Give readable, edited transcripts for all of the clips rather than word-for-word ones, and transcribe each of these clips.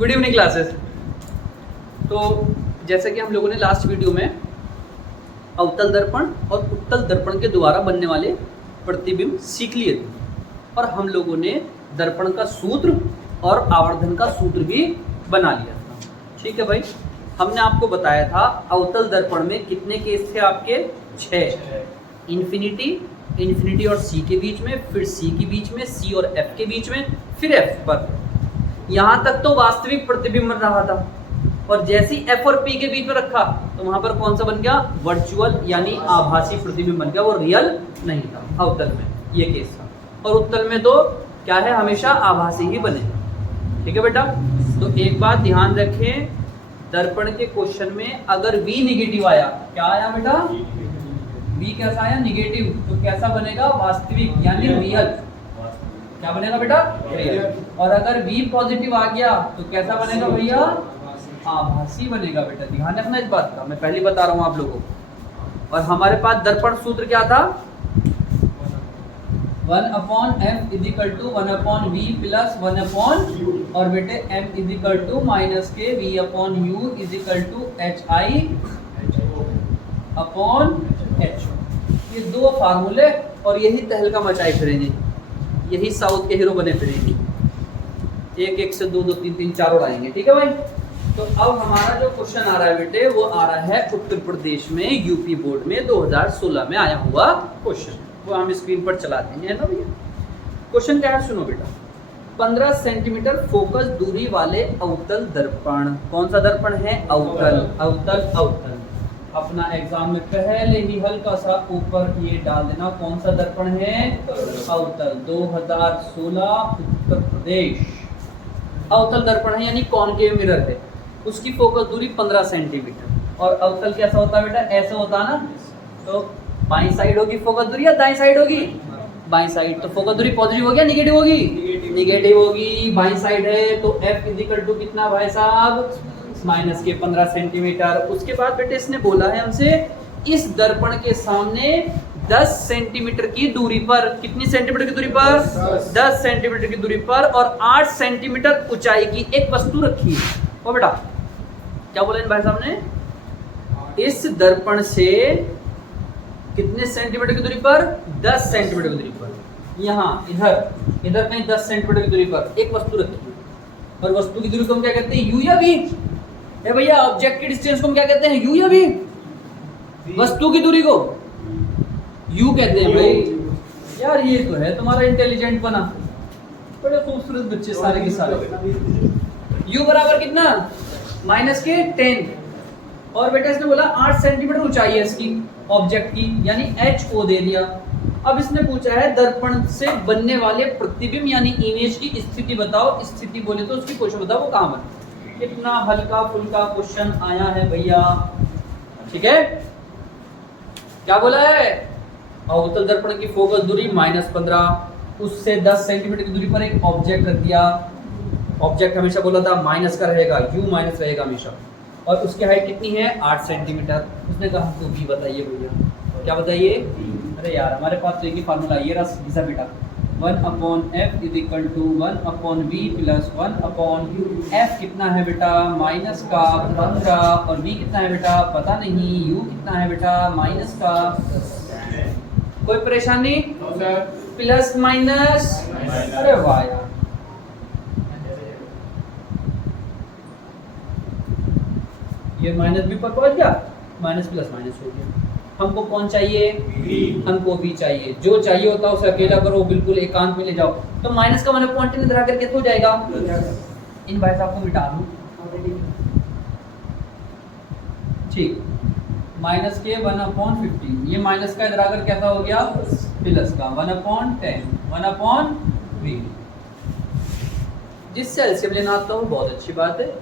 Good evening classes. तो जैसे कि हम लोगों ने लास्ट वीडियो में अवतल दर्पण और उत्तल दर्पण के द्वारा बनने वाले प्रतिबिंब सीख लिए थे और हम लोगों ने दर्पण का सूत्र और आवर्धन का सूत्र भी बना लिया था। ठीक है भाई, हमने आपको बताया था अवतल दर्पण में कितने केस थे आपके 6, इन्फिनिटी और सी के बीच में, फिर सी के बीच में, सी और एफ के बीच में, फिर एफ पर। यहाँ तक तो वास्तविक प्रतिबिंब बन रहा था और जैसे ही एफ और पी के बीच में रखा तो वहां पर कौन सा बन गया, वर्चुअल यानी आभासी प्रतिबिंब बन गया, वो रियल नहीं था अवतल में, ये केस था। और उत्तल में तो क्या है, हमेशा आभासी ही बनेगा। ठीक है बेटा, तो एक बात ध्यान रखें, दर्पण के क्वेश्चन में अगर V निगेटिव आया, क्या आया बेटा, V कैसा आया, निगेटिव, तो कैसा बनेगा, वास्तविक यानी रियल। क्या बनेगा बेटा, रियल। और अगर V पॉजिटिव आ गया तो कैसा बनेगा भैया, आभासी बनेगा। बेटा ध्यान रखना इस बात का, मैं पहले बता रहा हूं आप लोगों को। और हमारे पास दर्पण सूत्र क्या था, 1/m = 1/v प्लस 1/u, और बेटे m = -k v/u = hi/h। ये दो फार्मूले और यही तहलका मचाए फिरेंगे, यही साउथ के हीरो बने फिरेंगे, एक एक से दो दो तीन तीन चार और आएंगे। ठीक है भाई, तो अब हमारा जो क्वेश्चन आ रहा है बेटे, वो आ रहा है उत्तर प्रदेश में यूपी बोर्ड में 2016 में आया हुआ क्वेश्चन, वो हम स्क्रीन पर चला देंगे, है ना भैया। क्वेश्चन क्या है, सुनो बेटा। 15 सेंटीमीटर फोकस दूरी वाले अवतल दर्पण, कौन सा दर्पण है, अवतल, अवतल, अवतल। अपना एग्जाम में पहले ही हल्का सा ऊपर ये डाल देना, कौन सा दर्पण है, अवतल। 2016 उत्तर प्रदेश अवतल दर्पण है, यानी कॉनकेव मिरर है, उसकी फोकस दूरी 15 सेंटीमीटर। और अवतल कैसा होता है बेटा, ऐसे होता है ना, तो बाईं साइड होगी फोकस दूरी या दाईं साइड होगी, बाईं साइड। तो फोकस दूरी पॉजिटिव होगी या निगेटिव होगी, निगेटिव होगी, बाईं साइड है। तो F = कितना भाई साहब, -के 15 सेंटीमीटर। उसके बाद बेटे इसने बोला है हमसे, इस दर्पण के सामने 10 सेंटीमीटर की दूरी पर, कितनी सेंटीमीटर की दूरी पर, 10 सेंटीमीटर की दूरी पर और 8 सेंटीमीटर ऊंचाई की एक वस्तु रखी है। ओ बेटा क्या बोला इन भाई साहब ने, इस दर्पण से कितने सेंटीमीटर की दूरी पर, 10 सेंटीमीटर की दूरी पर, यहाँ इधर कहीं 10 सेंटीमीटर की दूरी पर एक वस्तु रखी है। और वस्तु की दूरी को हम क्या कहते हैं, U या V, ए भैया ऑब्जेक्ट की डिस्टेंस को हम क्या कहते हैं, U या V, वस्तु की दूरी को U कहते हैं भाई। यार ये तो है तुम्हारा इंटेलिजेंट बना, बड़े खूबसूरत बच्चे सारे के सारे। U बराबर कितना, -10। और बेटा इसने बोला 8 सेंटीमीटर ऊंचाई है इसकी ऑब्जेक्ट की, यानी HO दे दिया। अब इसने पूछा है दर्पण से बनने वाले प्रतिबिंब यानी इमेज की स्थिति बताओ। स्थिति बोले तो उसकी पोजीशन बताओ, वो कहाँ बने। कितना हल्का फुल्का क्वेश्चन आया है भैया। ठीक है, क्या बोला है, अवतल दर्पण की फोकस दूरी -15, उससे 10 सेंटीमीटर की दूरी पर एक ऑब्जेक्ट रख दिया। ऑब्जेक्ट हमेशा बोला था माइनस का रहेगा, U माइनस रहेगा हमेशा। और उसकी हाइट कितनी है, 8 सेंटीमीटर। उसने कहा तो B बताइए भैया, क्या बताइए। अरे यार हमारे पास तो एक ही फार्मूला, ये रहा सीधा बेटा, 1/f = 1/v plus 1/u। f कितना है बेटा, -15, और v कितना है बेटा, पता नहीं, u कितना है बेटा, -10। कोई परेशानी, प्लस माइनस, अरे वाह यार, ये माइनस भी पर पहुंच गया, माइनस प्लस माइनस हो गया। हमको कौन चाहिए, हमको भी चाहिए। जो चाहिए होता है उसे अकेला करो, बिल्कुल एकांत में ले जाओ। तो माइनस का 1 इधर आकर के हो जाएगा, इन भाई साहब को मिटा दूं, ठीक, -के 1/15, ये माइनस का इधर आकर कैसा हो गया, प्लस का 1/10, 1/v। जिससे एलसीएम लेना आता हो बहुत अच्छी बात है,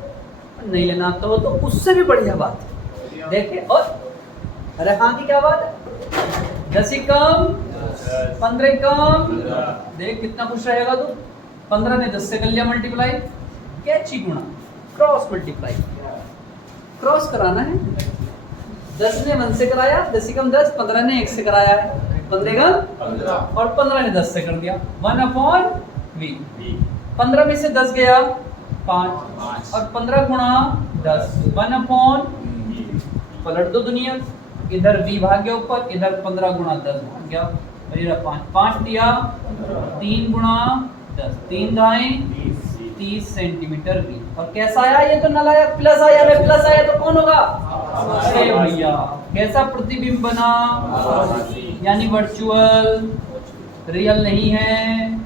नहीं लेना आता हो तो उससे भी बढ़िया बात है। देखे, और अरे हाँ की क्या बात है, 10 ही कम 15 कम, देख कितना खुश रहेगा तू। 15 ने 10 से कर लिया मल्टीप्लाई, कैची गुणा, क्रॉस मल्टीप्लाई, क्रॉस कराना है। 10 ने 1 से कराया, 10 ही कम 10, 15 ने 1 से कराया है, 15 और 15 ने 10 से कर दिया, 1/v। 15 में से 10 गया 5 और 15 गुणा 10 1/, पलट दो दुनिया, इधर v भाग गया ऊपर, इधर 15 गुणा 10 भाग गया, और ये 5 दिया 3 गुणा 10, 3 दाएं 30 सेंटीमीटर v। और कैसा आया? ये तो नल आया, प्लस आया, प्लस आया तो कौन होगा? अरे भैया कैसा प्रतिबिंब बना? यानी वर्चुअल, रियल नहीं है।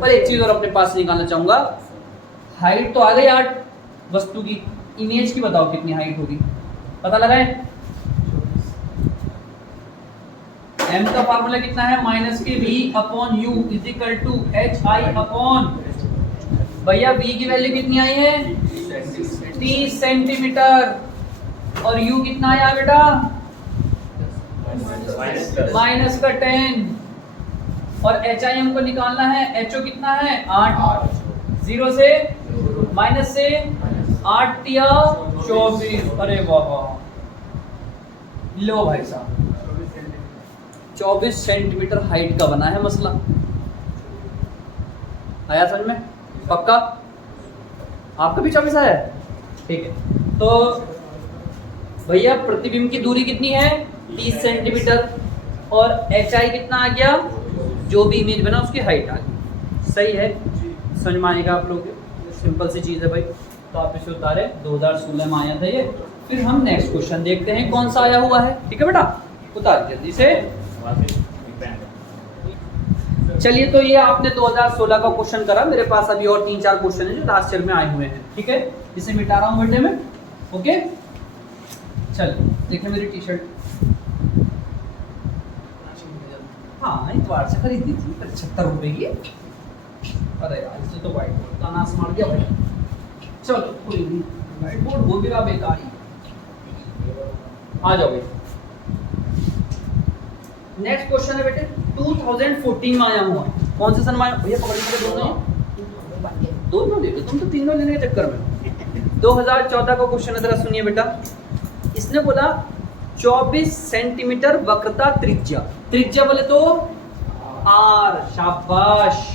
पर एक चीज और अपने पास निकालना चाहूंगा, हाइट तो आ गई 8 वस्तु की, इमेज की बताओ कितनी हाइट होगी, पता लगाए? m का फार्मूला कितना है? माइनस के v/u इजिकल टू hi/, भैया v की वैल्यू कितनी आई है? 30 सेंटीमीटर, और u कितना आया बेटा? माइनस का 10, और hi हमको निकालना है, ho कितना है? 8, 0 से माइनस से 8 या 24, अरे बाबा, लो भाई साहब 24 सेंटीमीटर हाइट का बना है मसला। आया समझ में? पक्का? आपका भी 24 आया है? ठीक है। तो भैया प्रतिबिंब की दूरी कितनी है? 30 सेंटीमीटर, और hi कितना आ गया? जो भी इमेज बना उसकी हाइट आ गई। सही है, समझ में आएगा आप लोग, सिंपल सी चीज़ है भाई। तो आप इसे उतारे, 2016 में आया था ये। फिर हम नेक्स्ट क्वेश्चन देखते हैं कौन सा आया हुआ है। ठीक है बेटा, उतार जल्दी से। चलिए, तो ये आपने 2016 का क्वेश्चन करा, मेरे पास अभी और 3-4 क्वेश्चन है जो लास्ट ईयर में आए हुए हैं। ठीक है, इसे मिटा रहा हूँ बेटे में। ओके, चलिए देखिए मेरी टी शर्ट, हाँ इतवार से खरीदी थी 75 रुपए की। अरे यार इसे तो व्हाइट बोर्ड का नाश मार दिया भाई। चलो कोई नहीं, व्हाइट बोर्ड हो गया बेकार ही। आ जाओ भाई, नेक्स्ट क्वेश्चन है बेटे 2014 में आया हुआ। कौन से सन में आया भैया? पकड़ के दोनों ले लो, तुम तो तीनों लेने के चक्कर में। 2014 का क्वेश्चन है, जरा सुनिए बेटा। इसने बोला 24 सेंटीमीटर वक्रता त्रिज्या, त्रिज्या बोले तो आर, शाबाश,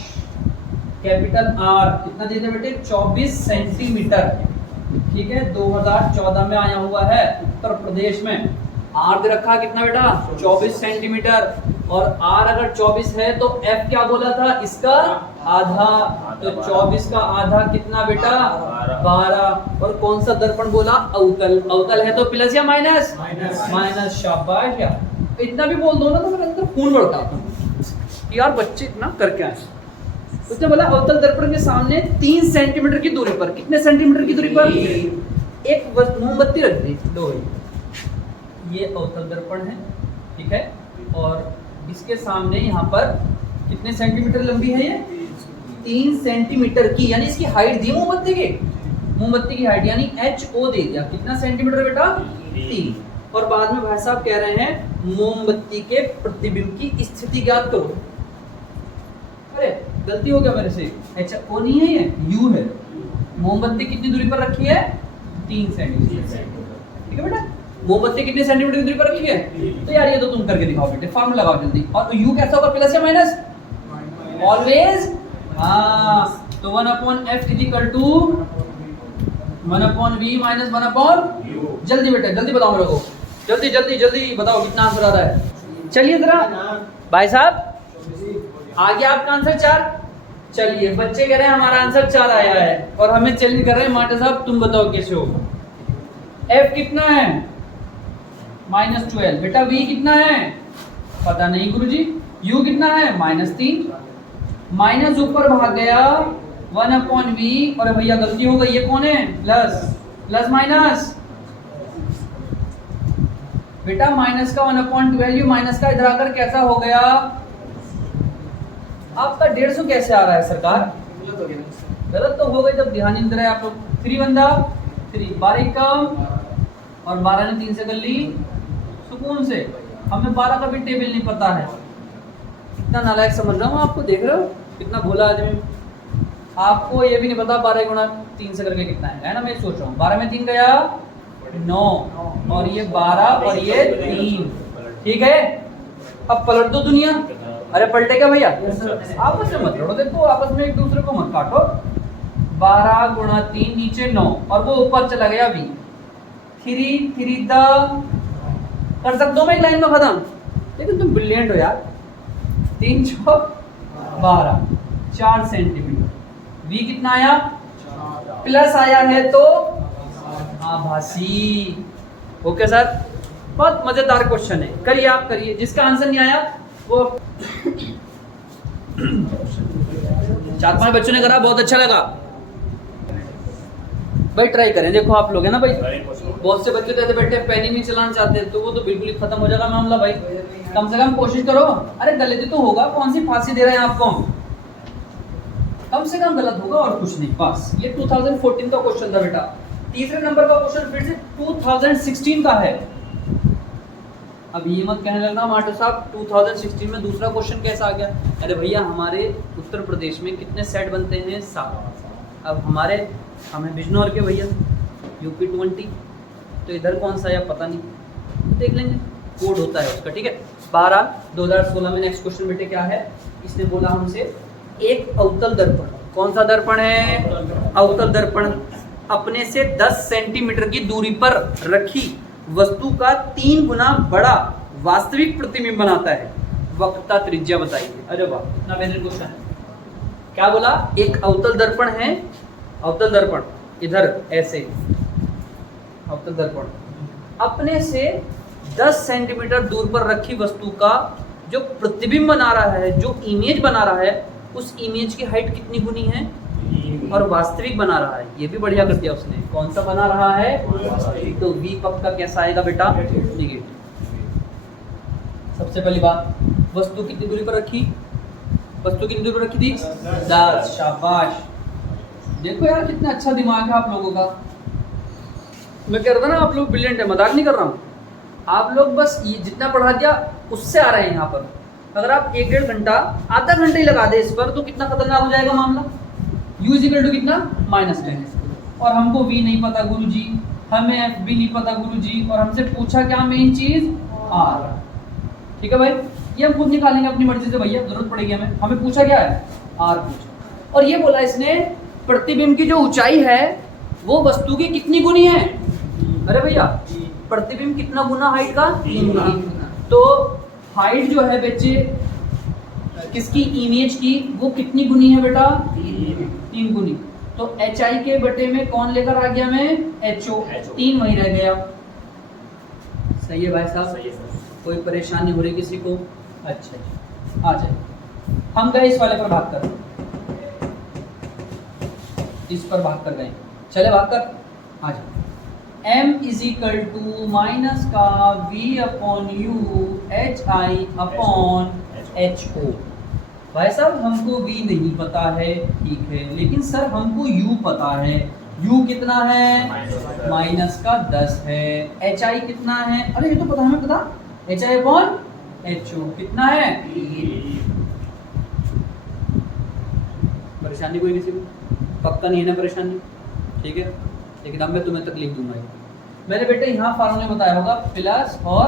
कैपिटल आर कितना दे दिया बेटे? 24 सेंटीमीटर। ठीक है, 2014 में आया हुआ है, उत्तर प्रदेश में। आर दे रखा कितना बेटा? 24 सेंटीमीटर, और आर अगर 24 है तो एफ क्या बोला था? इसका आधा, तो 24 का आधा कितना बेटा? 12। और कौन सा दर्पण बोला? अवतल। अवतल है तो प्लस या माइनस? माइनस, शाबाश यार। इतना भी बोल दो ना तो मेरे अंदर खून बढ़ता है यार, बच्चे इतना करके आए। उसने बोला अवतल दर्पण के सामने 3 सेंटीमीटर की दूरी पर, कितने सेंटीमीटर की दूरी पर? एक मोमबत्ती रख दी, लो ये अवतल दर्पण है। ठीक है, और इसके सामने यहाँ पर कितने सेंटीमीटर लंबी है ये? 3 सेंटीमीटर की, यानी इसकी हाइट दी मोमबत्ती की, मोमबत्ती की हाइट यानी HO दे दिया। कितना सेंटीमीटर बेटा? 3। और बाद में भाई साहब कह रहे हैं मोमबत्ती के प्रतिबिंब की स्थिति ज्ञात करो। अरे गलती हो गया मेरे से, HO नहीं है ये, U है। मोमबत्ती कितनी दूरी पर रखी है? 3 सेंटीमीटर। ठीक है बेटा, मोमबत्ती कितने सेंटीमीटर की दूरी पर रखी है? तो यार ये तो तुम करके दिखाओ बेटे, फार्मूला लगाओ जल्दी। और U कैसा होगा? प्लस या माइनस? ऑलवेज। हाँ, तो 1/f equal to 1/v minus 1/u। जल्दी बेटे जल्दी बताओ मेरे को, जल्दी जल्दी जल्दी बताओ कितना आंसर आ रहा है। चलिए जरा भाई साहब, आ गया आपका आंसर 4। चलिए बच्चे कह रहे हैं हमारा आंसर 4 आया है, और हमें चैलेंज कर रहे हैं माटे साहब तुम बताओ कैसे होगा। f कितना है? -12। बेटा v कितना है? पता नहीं गुरुजी। u कितना है? -3। माइनस ऊपर भाग गया 1/v, और भैया गलती हो गई, ये कौन है? प्लस, प्लस माइनस बेटा, माइनस का 1/12, माइनस का इधर आकर कैसा हो गया? आपका 150 कैसे आ रहा है सरकार? गलत तो हो गई, जब ध्यान नहीं दे रहे आप लोग। 3 बंदा 3, 12 कम, और 12 ने 3 से कर ली सुकून से। हमें 12 का भी टेबल नहीं पता है। कितना नालायक समझ रहा हूँ आपको, देख रहे हो कितना भोला आदमी। आपको ये भी नहीं पता 12 गुणा 3 से करके कितना है ना? मैं सोच रहा हूँ 12 में 3 गया 9, और ये 12 और ये 3। ठीक है, अब पलट दो दुनिया। अरे पलटे क्या भैया? आपस में मत लड़ो, देखो आपस में एक दूसरे को मत काटो। 12 गुणा 3 नीचे 9 और वो ऊपर चला गया v। 3 3 द कर सकते हो मैं एक लाइन में खत्म, लेकिन तुम ब्रिलियंट हो यार। 3 चौक 12 4 सेंटीमीटर। v कितना आया? प्लस आया है तो आभासी। ओके सर, बहुत मजेदार क्वेश्चन है, करिए आप करिए। जिसका आंसर नहीं आया वो 4-5 बच्चों ने करा, बहुत अच्छा लगा भाई। ट्राई करें, देखो आप लोग है ना भाई, बहुत से बच्चे तो बैठे पेन ही नहीं चलाना चाहते, तो वो तो बिल्कुल ही खत्म हो जाएगा मामला भाई। कम से कम कोशिश करो। अरे गलती तो होगा, कौन सी फांसी दे रहे हैं आपको, कम से कम गलत होगा और कुछ नहीं, बस। ये 2014 का क्वेश्चन था बेटा। तीसरे नंबर का क्वेश्चन फिर से 2016 का है। अब ये मत कहने लगना मास्टर साहब 2016 में दूसरा क्वेश्चन कैसा आ गया। अरे भैया हमारे उत्तर प्रदेश में कितने सेट बनते हैं? 7। अब हमें बिजनौर के भैया यूपी 20, तो इधर कौन सा या पता नहीं, देख लेंगे, कोड होता है उसका, ठीक है। 2016 में नेक्स्ट क्वेश्चन बेटे क्या है, इसने बोला हमसे एक अवतल दर्पण, कौन सा दर्पण है? अवतल दर्पण, अपने से 10 सेंटीमीटर की दूरी पर रखी वस्तु का 3 गुना बड़ा वास्तविक प्रतिबिंब बनाता है, वक्रता त्रिज्या बताइए। अरे वाह, कितना बेहतरीन क्वेश्चन है। क्या बोला? एक अवतल दर्पण है, अवतल दर्पण इधर ऐसे, अवतल दर्पण अपने से 10 सेंटीमीटर दूर पर रखी वस्तु का जो प्रतिबिंब बना रहा है, जो इमेज बना रहा है, उस इमेज की हाइट कितनी गुनी है? और वास्तविक बना रहा है। ये भी बढ़िया कर दिया उसने। कौन सा बना रहा है? तो v पक्का कैसा आएगा बेटा? नेगेटिव। सबसे पहली बात, वस्तु कितनी दूरी पर रखी? वस्तु कितनी दूरी पर रखी थी? 10। शाबाश, देखो यार कितना अच्छा दिमाग है आप लोगों का। मैं कह रहा था ना आप लोग ब्रिलियंट है, मजाक नहीं कर रहा हूँ। आप लोग बस ये जितना पढ़ा दिया उससे आ रहे हैं यहाँ पर। अगर आप 1-1.5 घंटा, आधा घंटा ही लगा दे इस पर, तो कितना खतरनाक हो जाएगा मामला। u इक्वल टू कितना? -10। और हमको v नहीं पता गुरुजी, हमें f भी नहीं पता गुरुजी, और हमसे पूछा क्या मेन चीज? r। ठीक है भाई, ये हम खुद निकालेंगे अपनी मर्जी से भैया, जरूरत पड़ेगी हमें। हमें पूछा क्या है? r पूछा। और ये बोला इसने प्रतिबिंब की जो ऊंचाई है वो वस्तु की कितनी गुनी है? अरे भैया प्रतिबिंब कितना गुना हाइट का? 3 गुना। तो हाइट जो है बच्चे किसकी? इमेज की, वो कितनी गुनी है बेटा? 3 गुनी। तो HI के बटे में कौन लेकर आ गया मैं? HO। 3 वहीं रह गया। सही है भाई साहब? सही है सर। कोई परेशानी हो रही किसी को? अच्छा आ जाए। हम गए इस वाले पर भाग कर, इस पर भाग कर गए, चले भाग कर आ जाए। m इजिकल टू माइनस का v/u HI/HO। भाई साहब हमको v नहीं पता है, ठीक है, लेकिन सर हमको u पता है। u कितना है? माइनस का 10 है। HI कितना है? अरे ये तो पता, हमें पता, HI/HO कितना है? परेशानी कोई किसी को? पक्का नहीं है ना परेशानी? ठीक है, लेकिन अब मैं तुम्हें तकलीफ दूंगा। मैंने बेटे यहाँ फार्मूले बताया होगा, प्लस और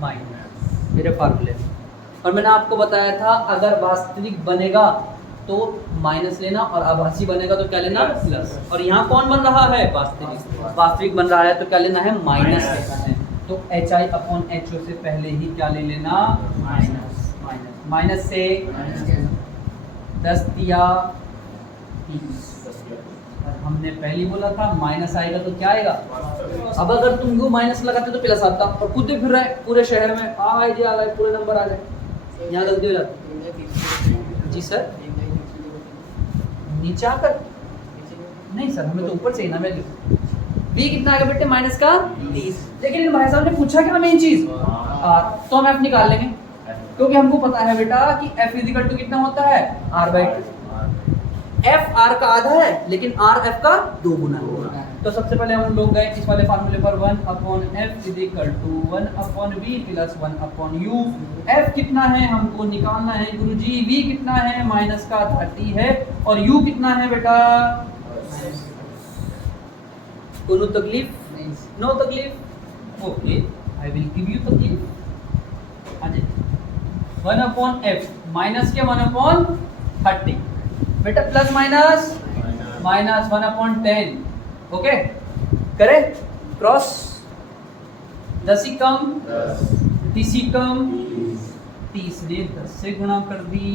माइनस, मेरे फार्मूले। और मैंने आपको बताया था अगर वास्तविक बनेगा तो माइनस लेना, और आभासी बनेगा तो क्या लेना? प्लस। और यहाँ कौन बन रहा है? वास्तविक। वास्तविक बन रहा है तो क्या लेना है? माइनस लेना है। तो HI/HO से पहले ही क्या ले लेना? माइनस। माइनस से 10 दिया 30। हमने पहले बोला था माइनस आएगा तो क्या आएगा? अब अगर तुम को माइनस लगाते तो प्लस आता, और कूदते फिर रहे पूरे शहर में, आ गए पूरे नंबर आ जाए। यहाँ गलती हो जाती। जी सर, नीचे आकर नहीं सर, हमें तो ऊपर से ही ना वैल्यू। v कितना आएगा बेटे? माइनस का 30। लेकिन भाई साहब ने पूछा क्या मेन चीज? तो हम f निकाल लेंगे, क्योंकि हमको पता है बेटा कि f इक्वल टू कितना होता है? r/2। f r का आधा है, लेकिन r f का 2 गुना है। तो सबसे पहले हम लोग गए इस वाले फार्मूले पर, 1/f is equal to 1/v plus 1/u। f कितना है हमको निकालना है गुरुजी? v कितना है? माइनस का 30 है, और u कितना है बेटा? कोनो तकलीफ? नो तकलीफ? Okay, I will give you तकलीफ। आ जाए 1/f माइनस के 1/30 बेटा, प्लस माइनस माइनस 1/10। ओके, करे क्रॉस। 10 ही कम 30 ही कम 30 ने 10 से गुणा कर दी,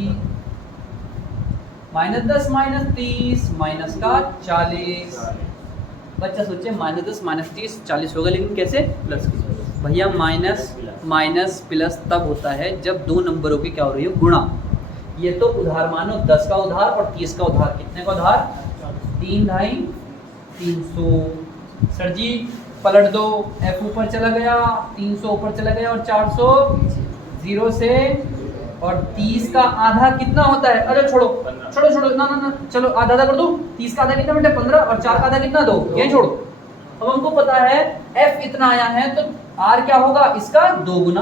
-10 -30 माइनस का 40। बच्चा सोचे -10 -30 40 होगा, लेकिन कैसे? प्लस की। भैया माइनस प्लस तब होता है जब दो नंबरों की क्या हो रही है? गुणा। ये तो उधार मानो 10 का उधार और 30 का उधार। कितने का उधार? 3 2 300। सर जी पलट दो, f ऊपर चला गया, 300 ऊपर चला गया और 400 0 से, और 30 का आधा कितना होता है? अरे छोड़ो छोड़ो छोड़ो, ना ना ना, चलो आधा आधा कर दो। 30 का आधा कितना बेटा? 15, और 4 का आधा कितना? 2। ये छोड़ो। अब हमको पता है f इतना आया है, तो r क्या होगा? इसका 2 गुना।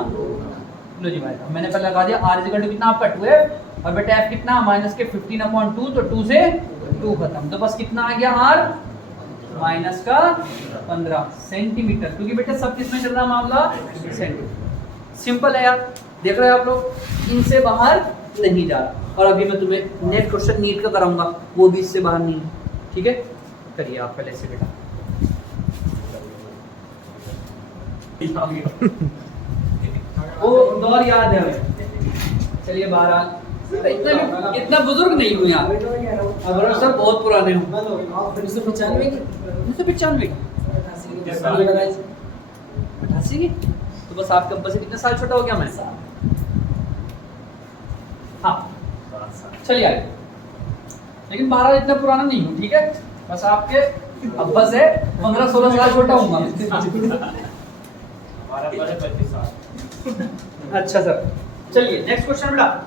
लो जी भाई, मैंने पहले लगा दिया r कितना आपका 2f, और बेटा f कितना? माइनस के 15/2, तो 2 से 2 खत्म। तो बस कितना आ गया r? माइनस का 15 सेंटीमीटर, क्योंकि बेटा सब किस में चल रहा मामला? सेंटीमीटर। सिंपल है यार, देख रहे हो आप लोग, इनसे बाहर नहीं जा रहा। और अभी मैं तुम्हें नेक्स्ट क्वेश्चन नीट का कराऊंगा, वो भी इससे बाहर नहीं है। ठीक है, करिए आप पहले से बेटा। वो दौर याद है हमें। चलिए बाहर। इतना बुजुर्ग नहीं हूँ यार, अगर सब बहुत पुराने हूँ। 1995 88 की, तो बस आपके अब्बा से कितने साल छोटा हो गया मैं? हाँ चलिए आगे। लेकिन 12 इतना पुराना नहीं हूँ, ठीक है? बस आपके अब्बा से 15-16 साल छोटा हूँ। अच्छा सर, चलिए नेक्स्ट क्वेश्चन बेटा।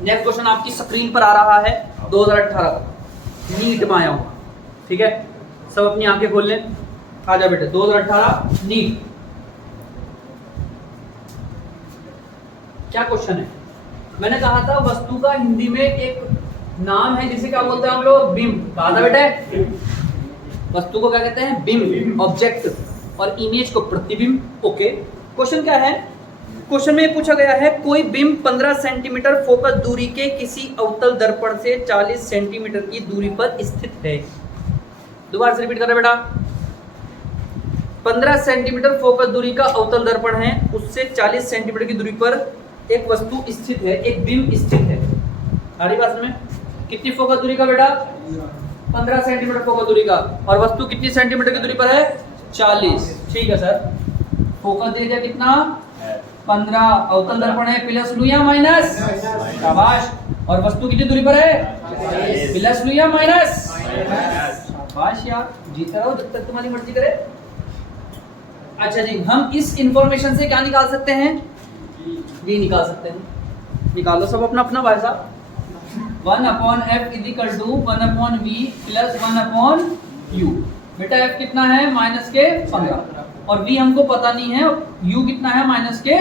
नेक्स्ट क्वेश्चन आपकी स्क्रीन पर आ रहा है, 2018 नीट में आया हुआ। ठीक है, सब अपनी आंखें खोल लें। आ जा बेटा, 2018 नीट। क्या क्वेश्चन है? मैंने कहा था वस्तु का हिंदी में एक नाम है जिसे क्या बोलते हैं हम लोग? बिंब। कहा था बेटा, वस्तु को क्या कहते हैं? बिंब, ऑब्जेक्ट, और इमेज को प्रतिबिंब। ओके, क्वेश्चन क्या है? क्वेश्चन में पूछा गया है कोई बिंब 15 सेंटीमीटर फोकस दूरी के किसी अवतल दर्पण से 40 सेंटीमीटर की दूरी पर स्थित है। दोबारा से रिपीट कर रहे बेटा। 15 सेंटीमीटर फोकस दूरी का अवतल दर्पण है, उससे 40 सेंटीमीटर की दूरी पर एक वस्तु स्थित है, एक बिंब स्थित है। सारी बात में कितनी फोकस दूरी का बेटा? 15 सेंटीमीटर फोकस दूरी का, और वस्तु कितनी सेंटीमीटर की दूरी पर है? 40। ठीक है सर, फोकस दे दिया कितना? 15। अवतल दर्पण है, प्लस लू या माइनस? शाबाश। और वस्तु कितनी दूरी पर है? प्लस लू या माइनस? शाबाश यार, जीत रहो जब तक तुम्हारी मर्जी करे। अच्छा जी, हम इस इंफॉर्मेशन से क्या निकाल सकते हैं? ये निकाल सकते हैं। निकालो सब अपना अपना भाई साहब। 1/f = 1/v + 1/u। बेटा f कितना है? माइनस के 15, और v हमको पता नहीं है, u कितना है? माइनस के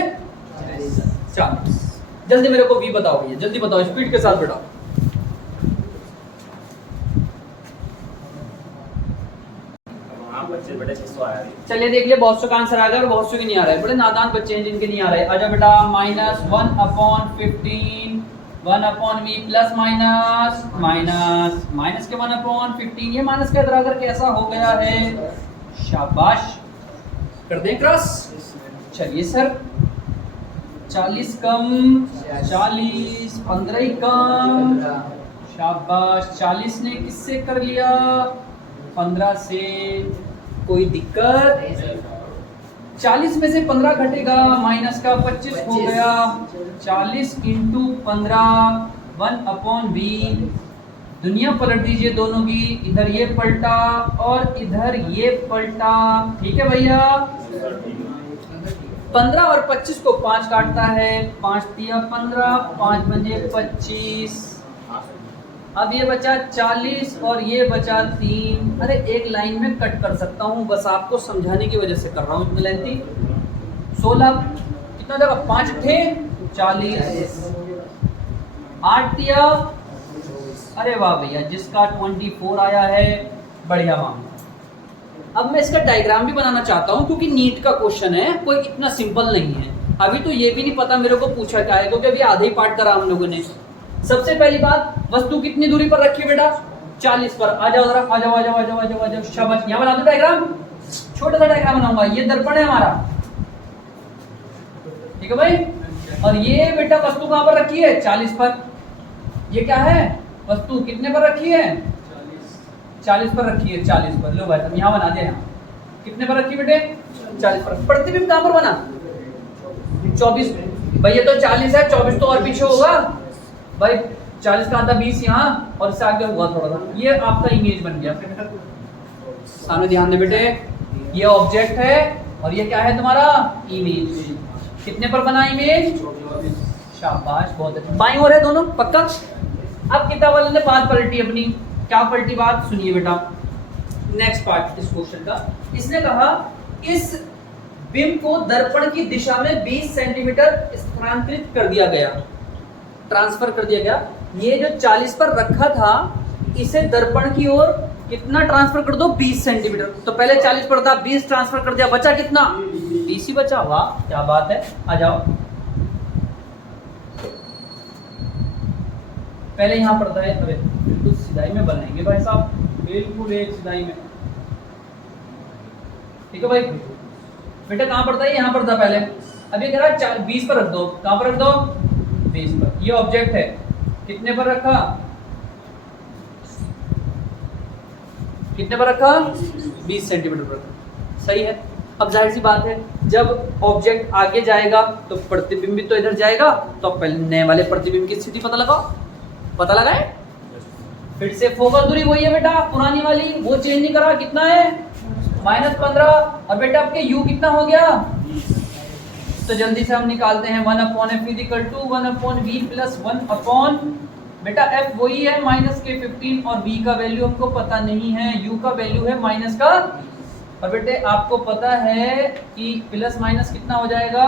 40। जल्दी मेरे को v बताओ भैया, जल्दी बताओ, स्पीड के साथ बेटा। चलिए देख लिया, बहुत सौ का आंसर आ गया और बहुत सौ की नहीं आ रहा है। बड़े नादान बच्चे हैं जिनके नहीं आ रहा है। आजा बेटा, -1/15 1/v plus minus minus minus के 1/15। ये माइनस का इधर अगर कैसा हो गया है? शाबाश, कर दें क्रॉस। चलिए सर, 40 कम 40, 15 ही कम। शाबाश, 40 ने किससे कर लिया? 15 से। कोई दिक्कत? 40 में से 15 घटेगा, माइनस का 25 हो गया। 40 × 15 1/v। दुनिया पलट दीजिए दोनों की, इधर ये पलटा और इधर ये पलटा। ठीक है भैया? 15 और 25 को 5 काटता है, 5 तिया 15, 5 बजे 25। अब ये बचा 40 और ये बचा 3। अरे एक लाइन में कट कर सकता हूँ, बस आपको समझाने की वजह से कर रहा हूँ इतनी लेंथी। 16 कितना जगह? 5 थे 40, 8 तिया, अरे वाह भैया, जिसका 24 आया है, बढ़िया मामला। अब मैं इसका डायग्राम भी बनाना चाहता हूँ क्योंकि नीट का क्वेश्चन है, कोई इतना सिंपल नहीं है। अभी तो ये भी नहीं पता मेरे को पूछा क्या है, क्योंकि अभी आधे ही पार्ट करा हम लोगों ने। सबसे पहली बात, वस्तु कितनी दूरी पर रखी है बेटा? 40 पर। आ जाओ जरा, आ जाओ आ जाओ आ जाओ आ जाओ आ जाओ, शाबाश। यहाँ बना दो डायग्राम, छोटा सा डायग्राम बनाऊंगा। ये दर्पण है हमारा, ठीक है भाई। और ये बेटा वस्तु कहाँ पर रखी है? 40 पर। ये क्या है? वस्तु कितने पर रखी है? 40 पर रखी है, 40 पर। लो भाई साहब यहाँ बना दिया। यहाँ कितने पर रखी बेटे? 40 पर। प्रतिबिंब कहाँ पर बना? 24। भाई ये तो 40 है, 24 तो और पीछे होगा भाई। 40 का आधा 20 यहाँ और इससे आगे होगा थोड़ा सा। ये आपका इमेज बन गया। सामने ध्यान दे बेटे, ये ऑब्जेक्ट है और ये क्या है तुम्हारा? इमेज। कितने पर बना इमेज? शाबाश, बहुत अच्छा। बाईं ओर है दोनों, पक्का। अब किताब वाले ने बात पलटी अपनी। क्या पलटी बात? सुनिए बेटा, नेक्स्ट पार्ट इस क्वेश्चन का। इसने कहा इस बिंब को दर्पण की दिशा में 20 सेंटीमीटर स्थानांतरित कर दिया गया, ट्रांसफर कर दिया गया। ये जो 40 पर रखा था, इसे दर्पण की ओर कितना ट्रांसफर कर दो? 20 सेंटीमीटर। तो पहले 40 पर था, 20 ट्रांसफर कर दिया, बचा कितना? 20 ही बचा। वाह क्या बात है। आ जाओ, पहले यहां पर था, अरे बिल्कुल सिधाई में बनाएंगे भाई साहब, बिल्कुल एक सिधाई में, ठीक है भाई। बेटा कहां पर था? यहां पर था पहले। अब ये कह रहा है 20 पर रख दो। कहां पर रख दो? 20 पर। ये ऑब्जेक्ट है, कितने पर रखा? कितने पर रखा? 20 सेंटीमीटर पर रखा। सही है। अब जाहिर सी बात है, जब ऑब्जेक्ट आगे जाएगा तो प्रतिबिंब तो इधर जाएगा, तो पहले नए वाले प्रतिबिंब की स्थिति पता लगाओ। पता लगा है? फिर से फोकस दूरी वही है बेटा, पुरानी वाली, वो चेंज नहीं करा। कितना है? -15। और बेटा आपके u कितना हो गया? तो जल्दी से हम निकालते हैं। 1/f = 1/v + 1/, बेटा f वही है -k15 और v का वैल्यू हमको पता नहीं है, u का वैल्यू है माइनस का। और बेटे आपको पता है कि प्लस माइनस कितना हो जाएगा?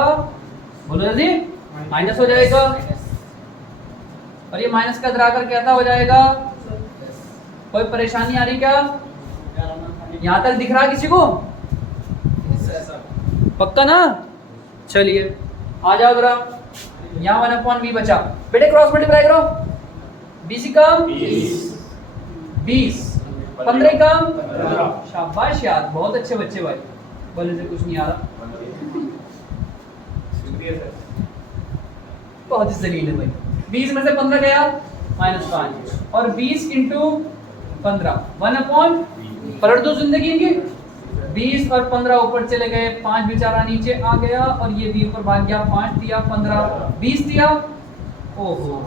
बोलो जल्दी। माइनस हो जाएगा। और ये माइनस का इधर क्या हो जाएगा? कोई परेशानी आ रही क्या? यहाँ तक दिख रहा किसी को? पक्का ना? चलिए आ जाओ जरा। यहाँ 1/v बचा। बेटे क्रॉस मल्टीप्लाई करो। 20 कम 20, 15 कम 15। शाबाश यार, बहुत अच्छे बच्चे भाई। बोलने से कुछ नहीं आ रहा, बहुत ही जलील है भाई। 20 में से 15 गया -5, और 20 × 15 1/, पलट दो जिंदगी इनकी। 20 और 15 ऊपर चले गए, 5 बेचारा नीचे आ गया और ये भी ऊपर भाग गया। 5 दिया, 15, 20 दिया। ओहो,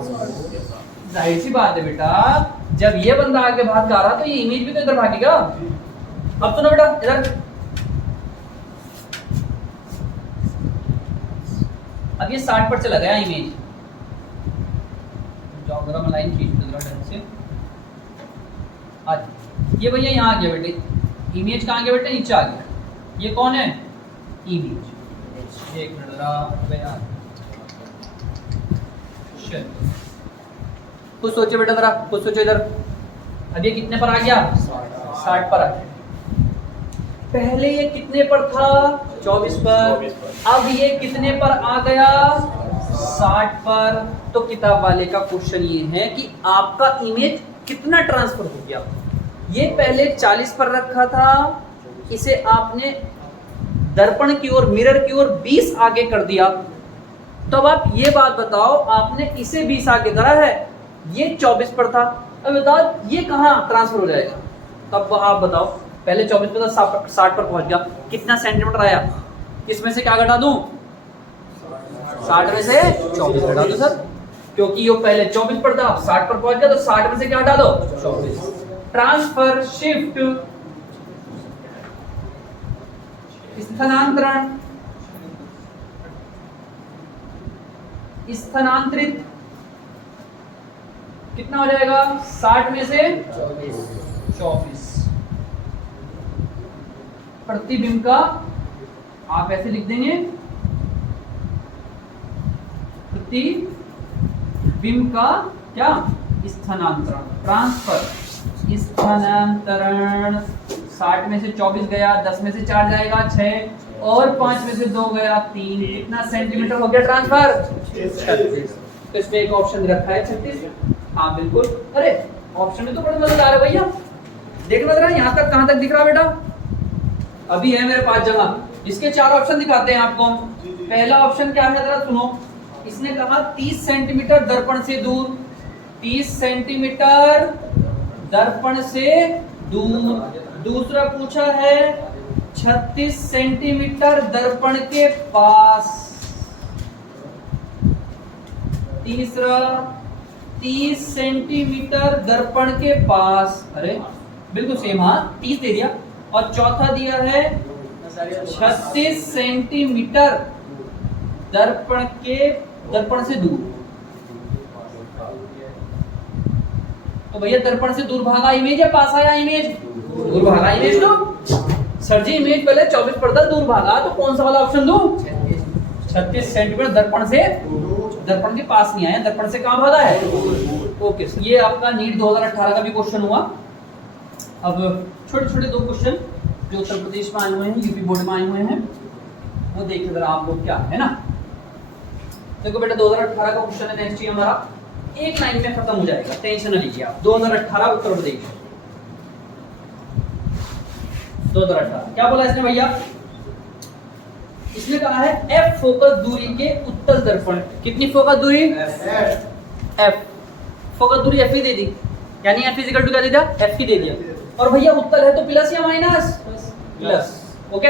जाहिर सी बात है बेटा, जब ये बंदा आगे भाग जा रहा तो ये इमेज भी तो इधर भागेगा। अब सुनो बेटा, इधर अब ये 60 पर चला गया इमेज। जाओ जरा मैं लाइन खींच दूं ढंग से। आज ये भैया यहाँ आ गया बेटे, इमेज कहाँ गया बेटे? नीचे आ गया। ये कौन है? इमेज। एक मिनट जरा, कुछ सोचो बेटा, जरा कुछ सोचो इधर। अब ये कितने पर आ गया? 60 पर आ गया। पहले ये कितने पर था? 24 पर। अब ये कितने पर आ गया? 60 पर। तो किताब वाले का क्वेश्चन ये है कि आपका इमेज कितना ट्रांसफर हो गया? ये पहले 40 पर रखा था, इसे आपने दर्पण की ओर, मिरर की ओर 20 आगे कर दिया। तो अब आप ये बात बताओ, आपने इसे 20 आगे करा है, ये 24 पर था। अब बताओ ये कहाँ ट्रांसफर हो जाएगा? तब आप बताओ, पहले 24 पर था, 60 पर पहुंच गया, कितना सेंटीमीटर आया? इसमें से क्या घटा दूं? 60 में से 24 घटा दो सर, क्योंकि ये पहले 24 पर था, 60 पर पहुंच गया, तो 60 में से क्या हटा दो? 24। ट्रांसफर, शिफ्ट, स्थानांतरण, स्थानांतरित कितना हो जाएगा? 60 में से 24। प्रतिबिंब का आप ऐसे लिख देंगे, प्रतिबिंब का क्या? स्थानांतरण, ट्रांसफर, स्थानांतरण। 60 में से 24 गया, 10 में से 4 जाएगा 6, और 5 में से 2 गया 3। कितना सेंटीमीटर हो गया ट्रांसफर? 36। तो इसमें एक ऑप्शन रखा है 36। हाँ बिल्कुल। अरे ऑप्शन में तो बड़े मजेदार है भैया। देख लग रहा है यहाँ तक, कहाँ तक दिख रहा बेटा? अभी है मेरे पास जगह। इसके 4 ऑप्शन दिखाते हैं आपको। पहला ऑप्शन क्या है जरा सुनो। इसने कहा 30 सेंटीमीटर दर्पण से दूर, 30 सेंटीमीटर दर्पण से दूर। दूसरा पूछा है 36 सेंटीमीटर दर्पण के पास। तीसरा 30 सेंटीमीटर दर्पण के पास। अरे बिल्कुल सेम, हाँ 30 दे दिया। और चौथा दिया है 36 सेंटीमीटर दर्पण से दूर। तो भैया दर्पण से दूर भागा इमेज या पास आया इमेज? दूर भागा इमेज। तो सर जी इमेज पहले 24 दूर भागा, तो कौन सा वाला ऑप्शन दूं? 36 सेंटीमीटर दर्पण के पास नहीं आया, दर्पण से कहां भागा है? ओके, ये आपका नीट 2018 का भी क्वेश्चन हुआ। अब छोटे छोटे 2 क्वेश्चन जो उत्तर प्रदेश में आए हुए हैं, यूपी बोर्ड में आए हुए हैं, वो देखिए जरा आप लोग क्या है ना। देखो बेटा 2018 का क्वेश्चन है नेक्स्ट ईयर हमारा, एक लाइन में खत्म हो जाएगा, टेंशन न लीजिए आप। 2018 उत्तर प्रदेश 2018 क्या बोला इसने भैया? इसने कहा है F फोकस दूरी के उत्तल दर्पण। कितनी फोकस दूरी? F। फोकस दूरी F ही दे दी, यानी F इक्वल टू क्या दे दिया? F ही दे दिया। और भैया उत्तल है तो प्लस या माइनस? प्लस। ओके।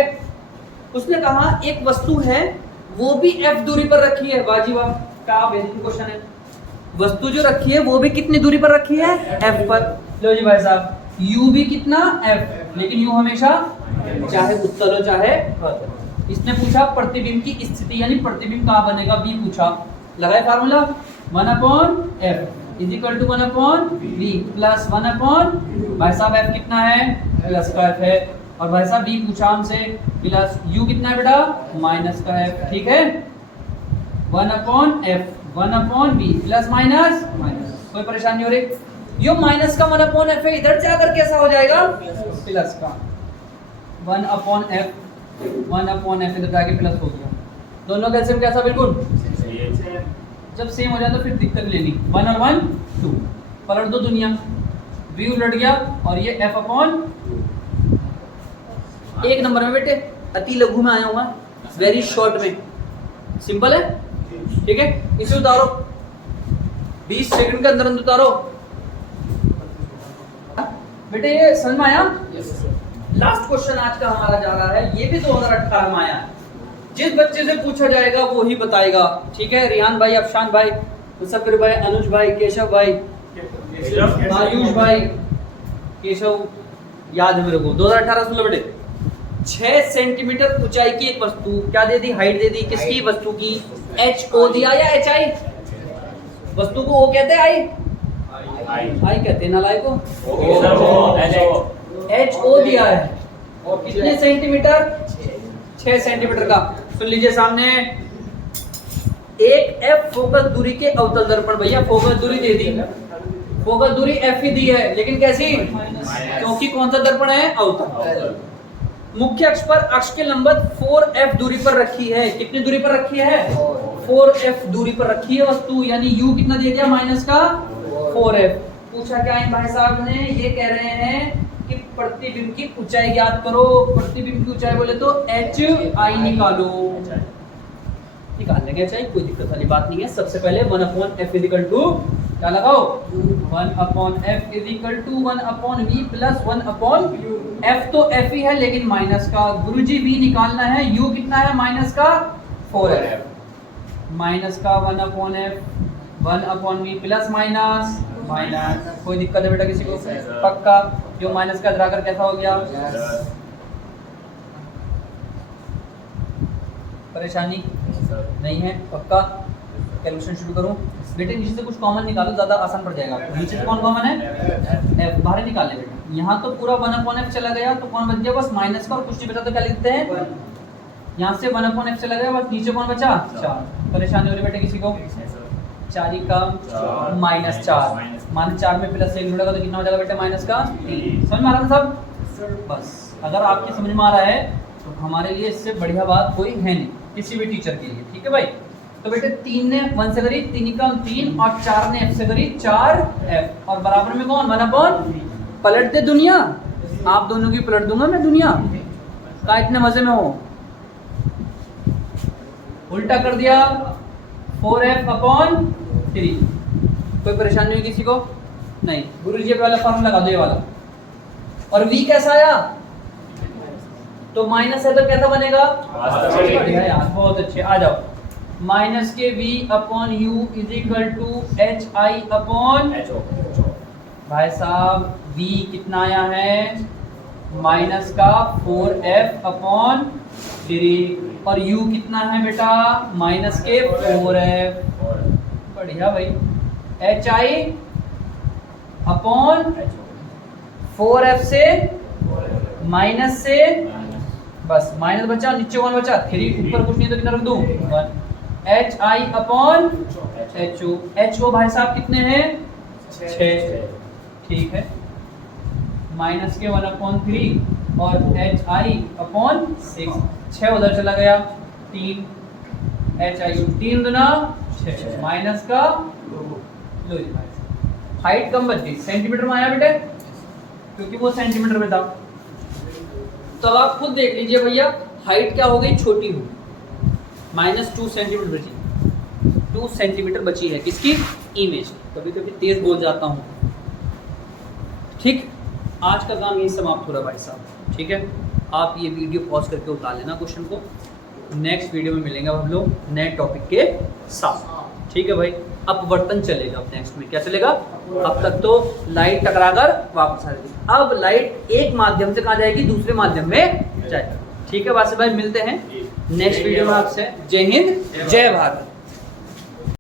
उसने कहा एक वस्तु है वो भी F दूरी पर रखी है। वाह जी वाह, क्या बेहतरीन क्वेश्चन है। वस्तु जो रखी है वो भी कितनी दूरी पर रखी है? F पर। लो जी भाई साहब, U भी कितना? F, लेकिन U हमेशा चाहे उत्तल हो चाहे अवतल। इसने पूछा प्रतिबिंब की स्थिति, यानी प्रतिबिंब कहाँ बनेगा, बी पूछा। लगाए formula 1/f is equal to 1/v plus 1/, भाई साहब f कितना है? प्लस का f है। और भाई साहब b पूछा हमसे, प्लस u कितना है बेटा? माइनस का f। ठीक है, 1/f 1/v plus minus minus. कोई परेशानी हो रही? यो माइनस का 1/f है, इधर जाकर कैसा हो जाएगा? प्लस का 1/f 1/f इधर जाके प्लस हो गया। दोनों का एलसीएम कैसा? बिल्कुल जब सेम हो जाए तो फिर दिक्कत लेनी। 1 और 1 2, पलट दो दुनिया, v उलट गया और ये f/2। एक नंबर में बेटे अति लघु में आया हुआ, वेरी शॉर्ट में, सिंपल है। ठीक है, इसे उतारो, 20 सेकंड के अंदर उतारो बेटे। ये समझ में आया? लास्ट क्वेश्चन आज का हमारा जा रहा है, ये भी 2018 में आया है। जिस बच्चे से पूछा जाएगा वो ही बताएगा। ठीक है, रिहान भाई, अफशान भाई, मुसफिर भाई, अनुज भाई, केशव भाई, आयुष भाई, केशव याद है मेरे को। 2018 सुन लो बेटे। 6 सेंटीमीटर ऊंचाई की एक वस्तु, क्या दे दी? हाइट दे दी। किसकी? वस्तु की। HO दिया या HI? वस्तु को O कहते हैं, आई कहते हैं नालायक को। HO दिया है, और कितने सेंटीमीटर? 6 सेंटीमीटर का। सुन लीजिए सामने, एक F फोकस दूरी के अवतल दर्पण। भैया फोकस दूरी दे दी, फोकस दूरी F ही दी है, लेकिन कैसी? क्योंकि कौन सा दर्पण है? अवतल। मुख्य अक्ष पर अक्ष के लंबवत 4F दूरी पर रखी है। कितनी दूरी पर रखी है? 4F दूरी पर रखी है वस्तु, यानी U कितना दे दिया? माइनस का 4F। पूछा क्या है भाई साहब ने? ये कह रहे हैं कि प्रतिबिंब की ऊंचाई ज्ञात करो। प्रतिबिंब की ऊंचाई बोले तो HI निकालो। निकाल लेंगे HI, कोई दिक्कत वाली बात नहीं है। सबसे पहले 1/f इक्वल टू क्या लगाओ? 1/f equal to 1/v plus 1/f। तो f ही है लेकिन माइनस का। गुरुजी v निकालना है, u कितना है? माइनस का 4f माइनस का 1/f 1/v plus minus minus. कोई दिक्कत है बेटा किसी को? पक्का। जो माइनस का इधर कैसा हो गया? परेशानी नहीं है? पक्का। कैलकुलेशन शुरू करूं बेटे? नीचे से कुछ कॉमन निकालो, ज्यादा आसान पड़ जाएगा आपको। नीचे से कौन कॉमन है? f। बाहर निकाल ले बेटा। यहाँ तो पूरा 1/f चला गया, तो कौन बच गया? बस माइनस का, और कुछ नहीं बचा तो क्या लिखते हैं? यहाँ से 1/f चला गया, बस नीचे कौन बचा? 4। परेशानी हो रही बेटे किसी को? 4 का -4, -4 में प्लस 1 जुड़ेगा तो कितना हो जाएगा बेटा? माइनस का 3। समझ में आ रहा है सब? बस अगर आपकी समझ में आ रहा है तो हमारे लिए इससे बढ़िया बात कोई है नहीं, किसी भी टीचर के लिए। ठीक है भाई? तो बेटे 3 ने 1 से करी 3 का 3 और 4 ने f से करी 4f और बराबर में कौन 1/, पलट दे दुनिया, आप दोनों की पलट दूंगा मैं दुनिया, का इतने मजे में हो। उल्टा कर दिया 4f/3, कोई परेशानी हुई किसी को? नहीं। गुरु जी वाला फॉर्मूला लगा दो, ये वाला। और v कैसा आया? तो माइनस है तो कैसा बनेगा? बढ़िया यार, बहुत अच्छे। आ जाओ, माइनस के v/u is equal to hi/, भाई साहब v कितना आया है? माइनस का 4f/3 और u कितना है बेटा? माइनस के 4f। बढ़िया भाई, hi/4f से माइनस से, बस माइनस बचा, नीचे 1 बचा, 3 ऊपर कुछ नहीं तो कितना रख दूं 1, hi/ho। ho भाई साहब कितने हैं? 6, ठीक है। माइनस के 1/3 और hi/6, 6 उधर चला गया, 3 hi, 3 दूना 6, माइनस का लो जी भाई, हाइट कम बच गई, सेंटीमीटर में आया बेटे, क्योंकि वो सेंटीमीटर में था। तो अब आप खुद देख लीजिए भैया, हाइट क्या हो गई? छोटी हो, -2 सेंटीमीटर बची, 2 सेंटीमीटर बची है किसकी? इमेज। कभी कभी तेज बोल जाता हूँ, ठीक। आज का काम यही समाप्त हो रहा भाई साहब, ठीक है। आप ये वीडियो पॉज करके उतार लेना क्वेश्चन को, नेक्स्ट वीडियो में मिलेंगे हम लोग नए टॉपिक के साथ, ठीक है भाई। अपवर्तन चलेगा अब नेक्स्ट में, क्या चलेगा? अब तक तो लाइट टकराकर वापस आ रही, अब लाइट एक माध्यम से कहाँ जाएगी? दूसरे माध्यम में जाएगी, ठीक है। वासे भाई मिलते हैं नेक्स्ट वीडियो में आपसे। जय हिंद, जय भारत।